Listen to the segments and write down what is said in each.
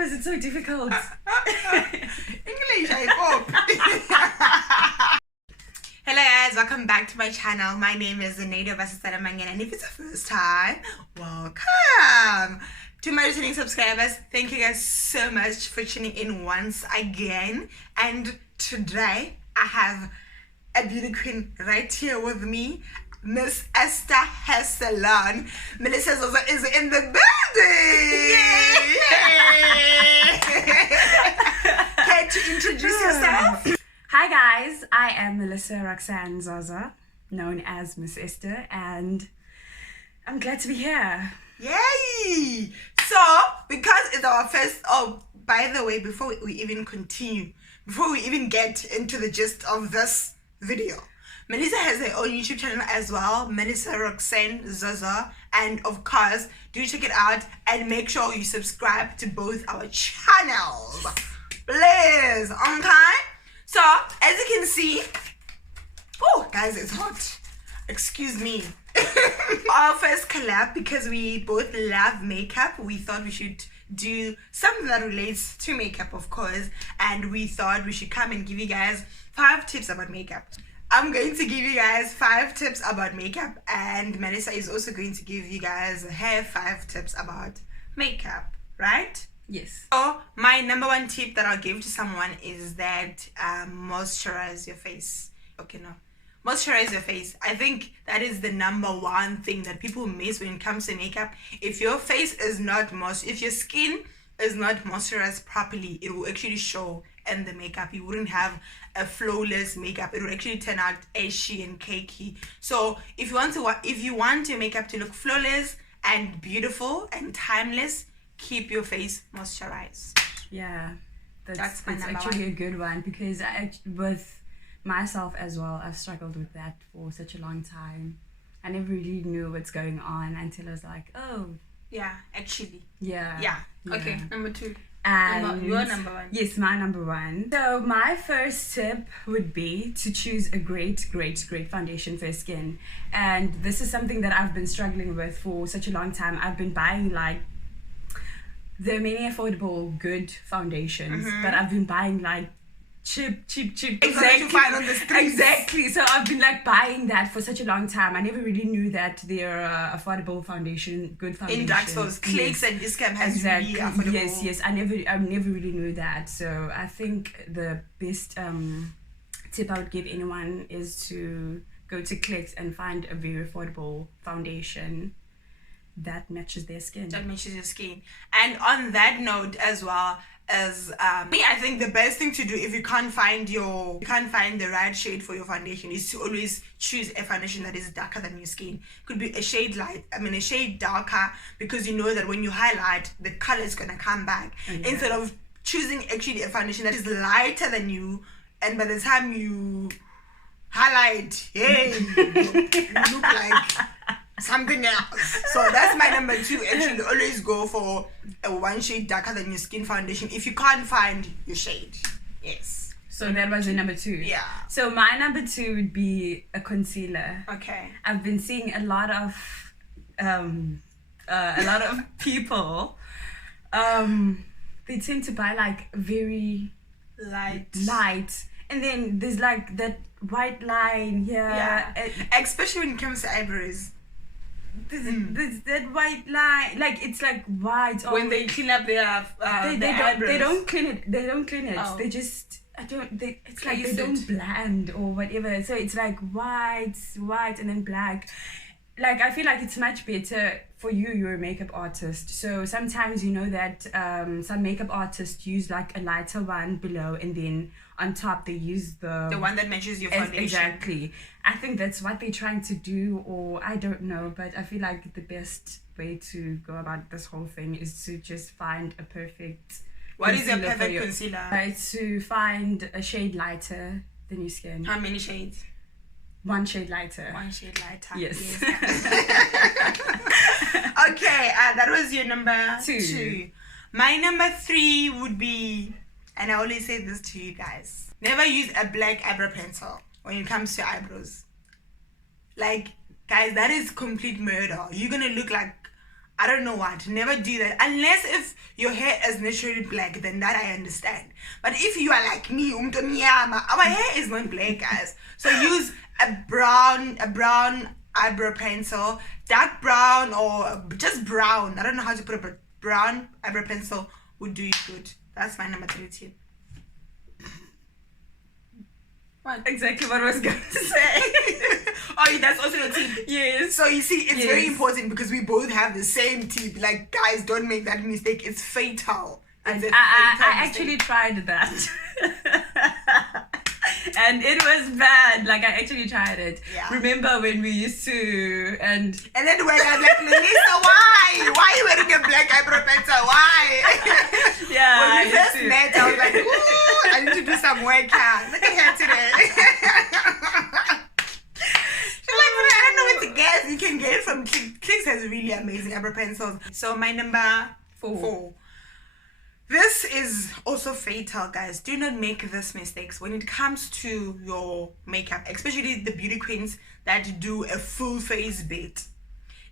was it so difficult? English, I hope. Hello guys, welcome back to my channel. My name is Zenaida Vasasadamangan, and if it's the first time, welcome. To my returning subscribers, thank you guys so much for tuning in once again. And today I have a beauty queen right here with me, Miss Esther Hair Salon. Milisa Zozo is in the building. Care to introduce yourself? Hi guys, I am Milisa ROXANNE Zozo, known as Miss Esther, and I'm glad to be here. Yay! So, because it's our first, by the way, before we even continue, before we even get into the gist of this video, Milisa has her own YouTube channel as well, Milisa ROXANNE Zozo, and of course, do check it out and make sure you subscribe to both our channels, please, okay? So, as you can see, oh guys, it's hot, excuse me. Our first collab, because we both love makeup, we thought we should do something that relates to makeup, of course, and we thought we should come and give you guys 5 tips about makeup. I'm going to give you guys 5 tips about makeup, and Milisa is also going to give you guys her 5 tips about makeup, right? Yes. So my number 1 tip that I'll give to someone is that moisturize your face. Okay, no. Moisturize your face. I think that is the number 1 thing that people miss when it comes to makeup. If your face is not if your skin is not moisturized properly, it will actually show in the makeup. You wouldn't have a flawless makeup. It will actually turn out ashy and cakey. So if you want your makeup to look flawless and beautiful and timeless, keep your face moisturized. Yeah, that's my number actually 1. a good one, because with myself as well, I've struggled with that for such a long time. I never really knew what's going on until I was like, oh. Yeah, actually. Yeah. Okay, number 2. And Your number 1. Yes, my number 1. So my first tip would be to choose a great foundation for your skin. And this is something that I've been struggling with for such a long time. I've been buying there are many affordable good foundations, but I've been buying cheap. Exactly. Find on the streets. Exactly. So I've been buying that for such a long time. I never really knew that there are affordable good foundation. In drugstores, Clicks and Discount has really affordable. Yes. I never really knew that. So I think the best tip I would give anyone is to go to Clicks and find a very affordable foundation that matches their skin. That matches your skin. And on that note as well, as I think the best thing to do if you can't find the right shade for your foundation is to always choose a foundation that is darker than your skin. Could be a shade a shade darker, because you know that when you highlight, the color is gonna come back. Instead of choosing actually a foundation that is lighter than you, and by the time you highlight, hey, you look like something else. So that's my number 2. Actually, always go for a 1 shade darker than your skin foundation if you can't find your shade. Yes. So that was your number 2. Yeah. So my number 2 would be a concealer. Okay. I've been seeing a lot of people. They tend to buy very light, and then there's that white line here. Yeah. Especially when it comes to eyebrows. There's that white line, it's white. When they clean up their eyebrows. They don't clean it. Oh. They just it's Place they don't blend or whatever. So it's white and then black. I feel like it's much better for you. You're a makeup artist, so sometimes you know that some makeup artists use a lighter one below, and then on top they use the one that matches your foundation. Exactly. I think that's what they're trying to do, or I don't know, but I feel like the best way to go about this whole thing is to just find a perfect. What is your perfect concealer? It's to find a shade lighter than your skin. How many shades? 1 shade lighter. 1 shade lighter. Yes. Okay, that was your number 2. My number 3 would be, and I always say this to you guys, never use a black eyebrow pencil when it comes to eyebrows. Guys, that is complete murder. You're gonna look like I don't know what. Never do that. Unless if your hair is naturally black, then that I understand. But if you are like me, our hair is not black, guys. So use a brown eyebrow pencil, dark brown or just brown. I don't know how to put it, but brown eyebrow pencil would do you good. That's my number 3 tip. What? Exactly what I was going to say. Oh, that's also your tip. Yes. So you see, it's very important because we both have the same tip. Like, guys, don't make that mistake. It's fatal. I actually tried that. And it was bad. Like, I actually tried it. Yeah. Remember when we used to and then when I'm like, Milisa, why? Why are you wearing a black eyebrow pencil? Why? Yeah. When we first met, I was like, ooh, I need to do some work here. Look at her today. She's like, I don't know what to get. You can get it from Clicks has really amazing eyebrow pencils. So my number 4. This is also fatal, guys. Do not make this mistakes when it comes to your makeup, especially the beauty queens that do a full face bit.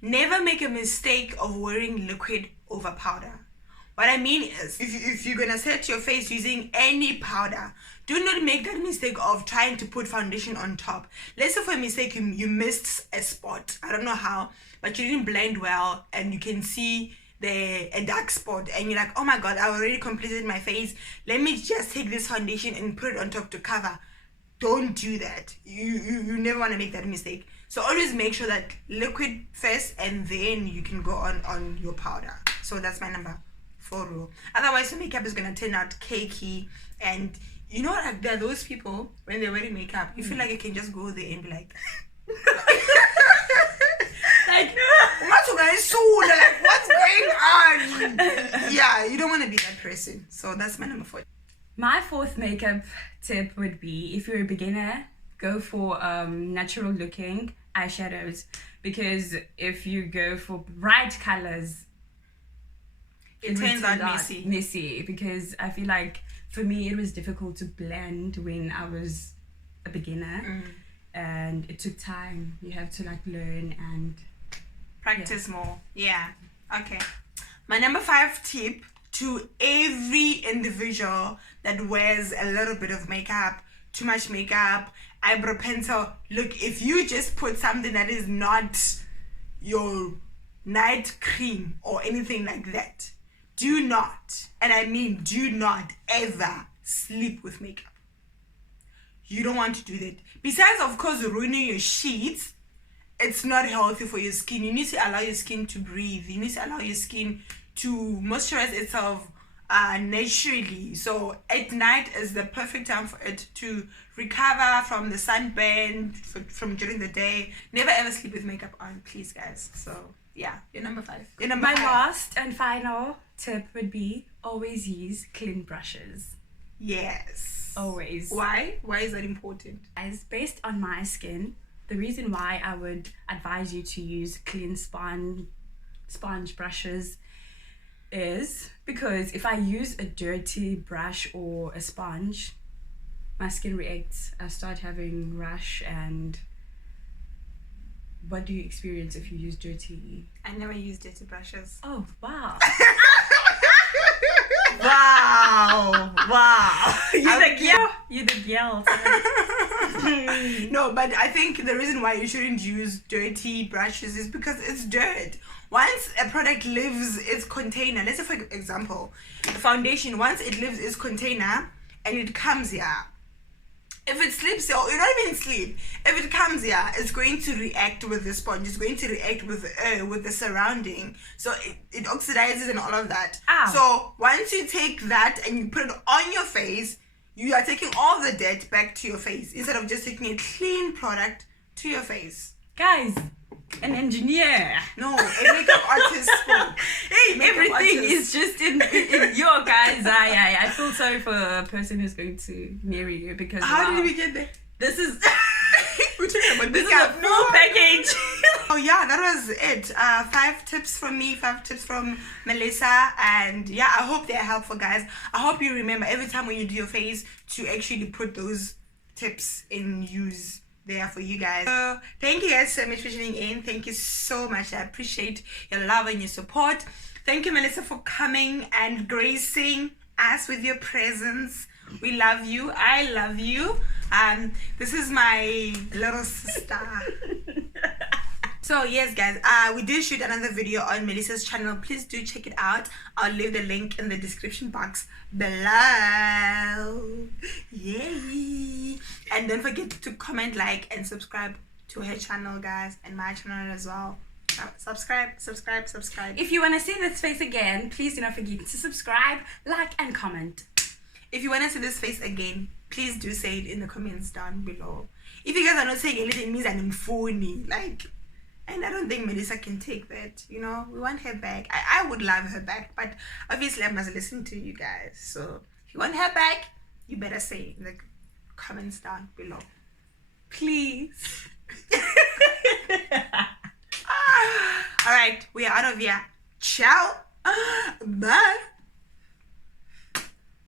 Never make a mistake of wearing liquid over powder. What I mean is, if you're gonna set your face using any powder, do not make that mistake of trying to put foundation on top. Let's say for a mistake you missed a spot. I don't know how, but you didn't blend well and you can see a dark spot and you're like, oh my god, I already completed my face, let me just take this foundation and put it on top to cover. Don't do that. You never want to make that mistake. So always make sure that liquid first and then you can go on your powder. So that's my number 4 rule. Otherwise your makeup is gonna turn out cakey. And you know, like, there are those people when they're wearing makeup, you feel like you can just go there and be like like, what's going on? Yeah, you don't want to be that person. So that's my number 4. My 4th makeup tip would be, if you're a beginner, go for natural looking eyeshadows, because if you go for bright colors, it turns out messy. Because I feel like for me it was difficult to blend when I was a beginner. And it took time. You have to like learn and practice more. Yeah. Okay. My number 5 tip to every individual that wears a little bit of makeup, too much makeup, eyebrow pencil. Look, if you just put something that is not your night cream or anything like that, do not, and I mean do not ever sleep with makeup. You don't want to do that. Besides, of course, ruining your sheets, it's not healthy for your skin. You need to allow your skin to breathe. You need to allow your skin to moisturize itself naturally. So at night is the perfect time for it to recover from the sunburn from during the day. Never ever sleep with makeup on, please, guys. So yeah, your number 5. Your number 5. My last and final tip would be always use clean brushes. Yes. Always. Why? Why is that important? As based on my skin, the reason why I would advise you to use clean sponge brushes is because if I use a dirty brush or a sponge, my skin reacts. I start having rash. And what do you experience if you use dirty? I never use dirty brushes. Oh, wow. Wow. You the girl. No, but I think the reason why you shouldn't use dirty brushes is because it's dirt. Once a product leaves its container, let's say for example, foundation, once it leaves its container and it comes here, if it slips, or not even slip, if it comes here, it's going to react with the sponge. It's going to react with the surrounding. So it oxidizes and all of that. Ow. So once you take that and you put it on your face, you are taking all the dirt back to your face instead of just taking a clean product to your face. Guys, an engineer. No, a makeup artist. Hey, everything is just in your guys' eye. I feel sorry for a person who's going to marry you because how did we get there? This is we're talking about this is a full package. Oh yeah, that was it. 5 tips from me, 5 tips from Milisa, and yeah, I hope they're helpful, guys. I hope you remember every time when you do your face to actually put those tips and use there for you guys. So thank you guys so much for tuning in. Thank you so much. I appreciate your love and your support. Thank you, Milisa, for coming and gracing us with your presence. We love you. I love you. This is my little sister. So yes guys, we did shoot another video on Milisa's channel. Please do check it out. I'll leave the link in the description box below. Yay! And don't forget to comment, like, and subscribe to her channel, guys, and my channel as well. Subscribe. If you want to see this face again, please do not forget to subscribe, like, and comment. If you want to see this face again, please do say it in the comments down below. If you guys are not saying anything, it means I'm phony. And I don't think Milisa can take that, you know. We want her back. I would love her back, but obviously I must listen to you guys. So if you want her back, you better say it in the comments down below. Please. Alright, we are out of here. Ciao. Bye.